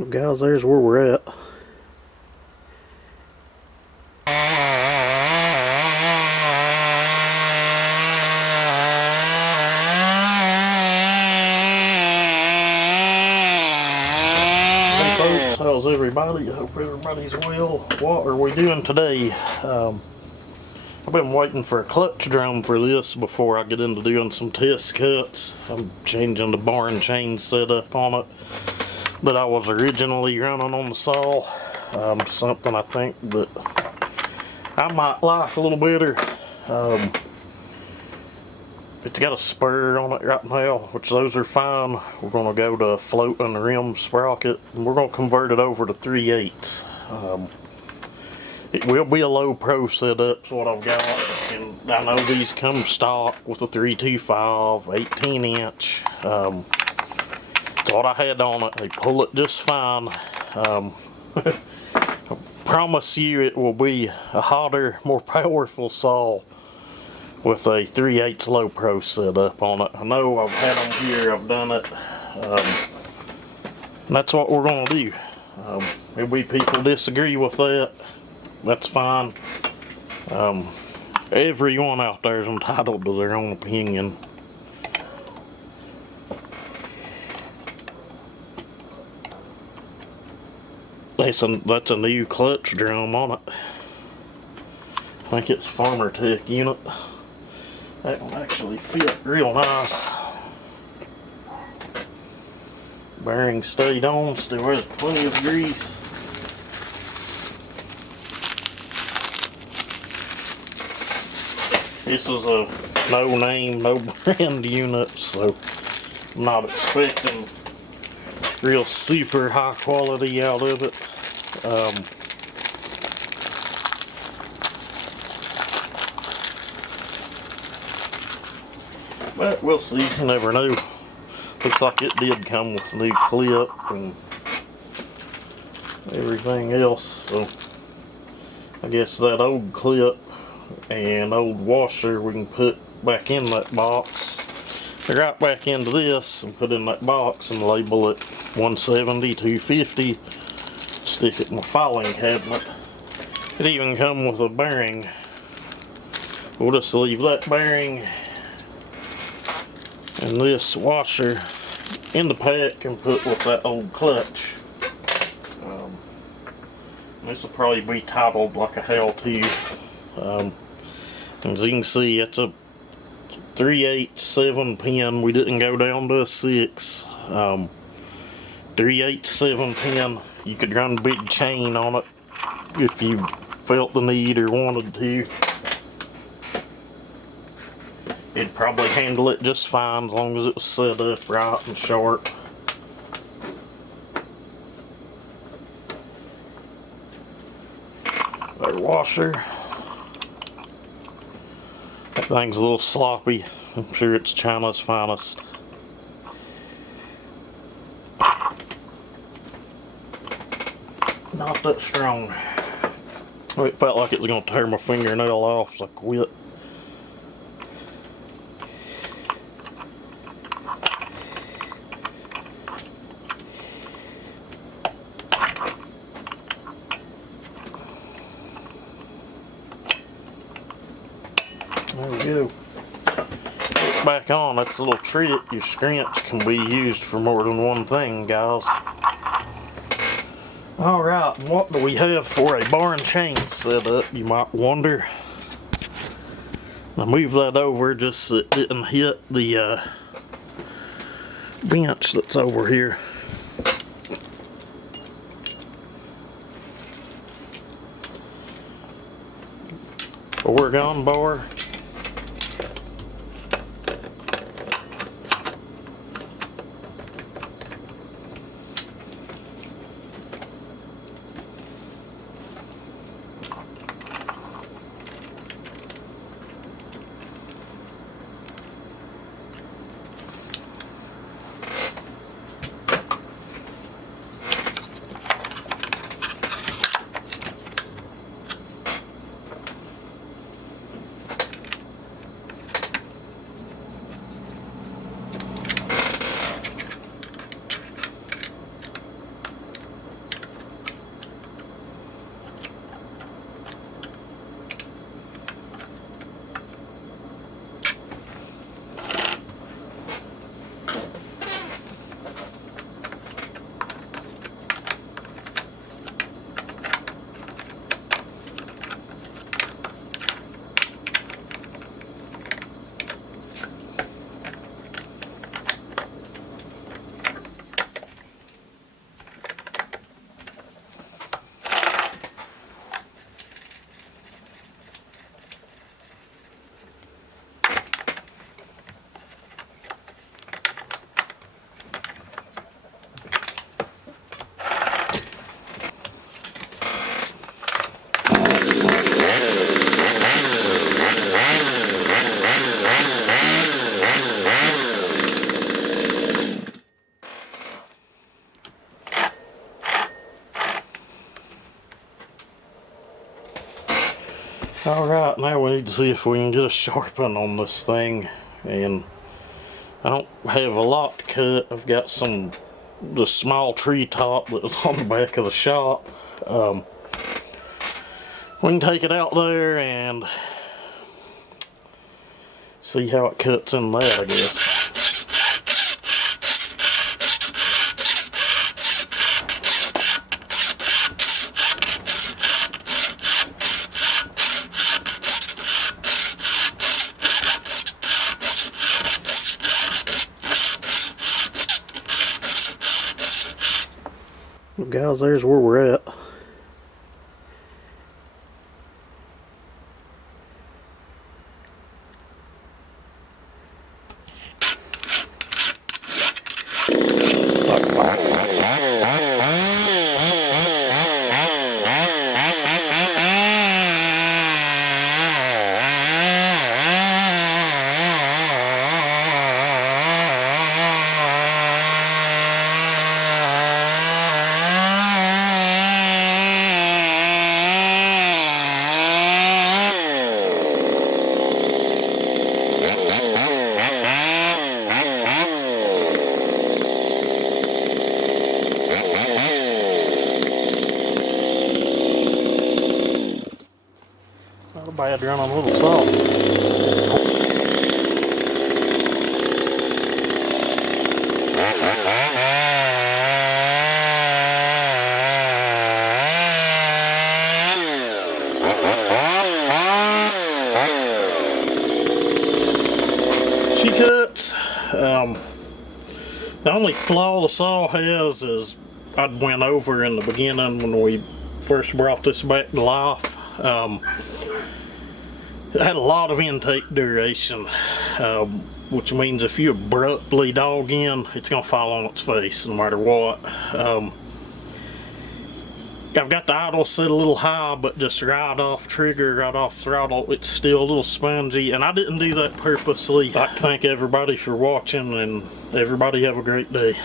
Well, guys, there's where we're at. Hey folks, how's everybody? I hope everybody's well. What are we doing today? I've been waiting for a clutch drum for this before I get into doing some test cuts. I'm changing the barn chain setup on it that I was originally running on the saw. Something I think that I might like a little better. It's got a spur on it right now, which those are fine. We're going to go to floating rim sprocket, and we're going to convert it over to 3/8. It will be a low pro setup, is what I've got, and I know these come stock with a 325, 18 inch. That's what I had on it. They pull it just fine. I promise you it will be a hotter, more powerful saw with a 3/8 low pro setup on it. I know I've had them here, I've done it. And that's what we're going to do. Maybe people disagree with that. That's fine. Everyone out there is entitled to their own opinion. That's a new clutch drum on it. I think it's Farmer Tech unit. That one actually fit real nice. Bearing stayed on, still has plenty of grease. This is a no name, no brand unit, so I'm not expecting real super high quality out of it. But we'll see, you never know. Looks like it did come with a new clip and everything else, so I guess that old clip and old washer we can put back in that box, right back into this and put in that box and label it 170, 250, stick it in the filing cabinet. It even come with a bearing. We'll just leave that bearing and this washer in the pack and put with that old clutch. This will probably be titled like a how-to. As you can see, it's a 3/8 7-pin. We didn't go down to a 6. 3/8 7-pin. You could run a big chain on it if you felt the need or wanted to. It'd probably handle it just fine as long as it was set up right and sharp. Our washer. That thing's a little sloppy. I'm sure it's China's finest. Not that strong. It felt like it was going to tear my fingernail off, so I quit. There we go. It's back on. That's a little trick. Your scrunch can be used for more than one thing, guys. Alright, what do we have for a barn chain setup, you might wonder? I'll move that over just so it didn't hit the bench that's over here. Oregon bar. Alright, now we need to see if we can get a sharpen on this thing. And I don't have a lot to cut. I've got the small tree top that's on the back of the shop. We can take it out there and see how it cuts in that, I guess. Well, guys, there's where we're at. Not a bad run on a little saw. She cuts. The only flaw the saw has is I'd went over in the beginning when we first brought this back to life. It had a lot of intake duration, which means if you abruptly dog in, it's going to fall on its face no matter what. I've got the idle set a little high, but just right off trigger, right off throttle, it's still a little spongy, and I didn't do that purposely. I'd like to thank everybody for watching, and everybody have a great day.